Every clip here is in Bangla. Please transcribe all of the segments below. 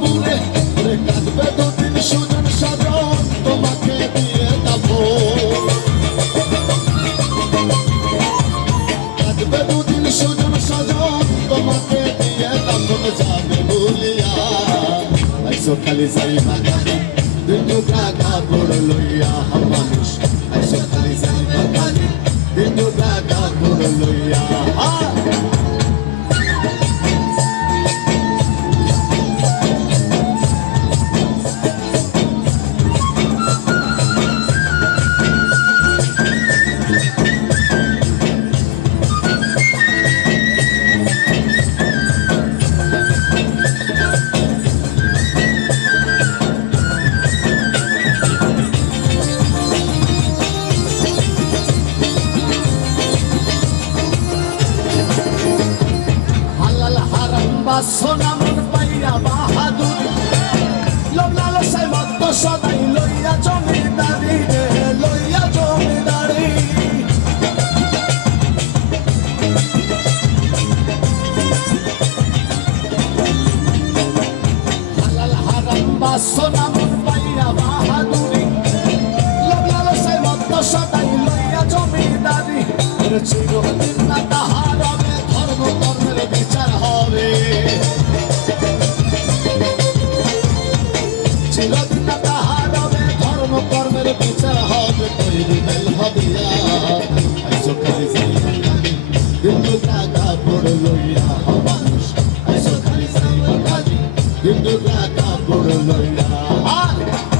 পুরে পুরে কাঁদবে দুদিন সুজন সাজন তোমাকে দিয়ে যাবো কাঁদবে দুদিন সুজন সাজন তোমাকে দিয়ে যাবো যাবে ভুলিয়া আইসো খালি যাই বাগানে দুই টুকরা কাপড় লইয়া মানুষ আইসো খালি যাই বাগানে দুই টুকরা কাপড় লইয়া সোনামন পাইয়া বাহাদুর লোভ লালসায় মত্ত সদাই লইয়া জমিদারি রে লইয়া জমিদারি হালাল হারাম বা সোনামন পাইয়া বাহাদুরি লোভ লালসায় মত্ত সদাই লইয়া জমিদারি চিরদিন না তাহার হবে ধর্ম কর্মের বিচার হবে চিরদিন না তাহার হবে ধর্ম কর্মের বিচার হবে তৈরি মেল হবে আইসো খালি যাই বাগানে দিন্দু টাকা পড় লইয়া মানুষ আইসো খালি যাই বাগানে দিন্দু টাকা পড় লইয়া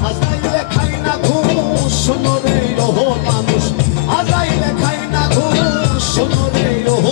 আজাইলে খাই না ঘুষ শোনো রে রহ মানুষ আজাইলে খাই না ঘুষ শোনো রে রহ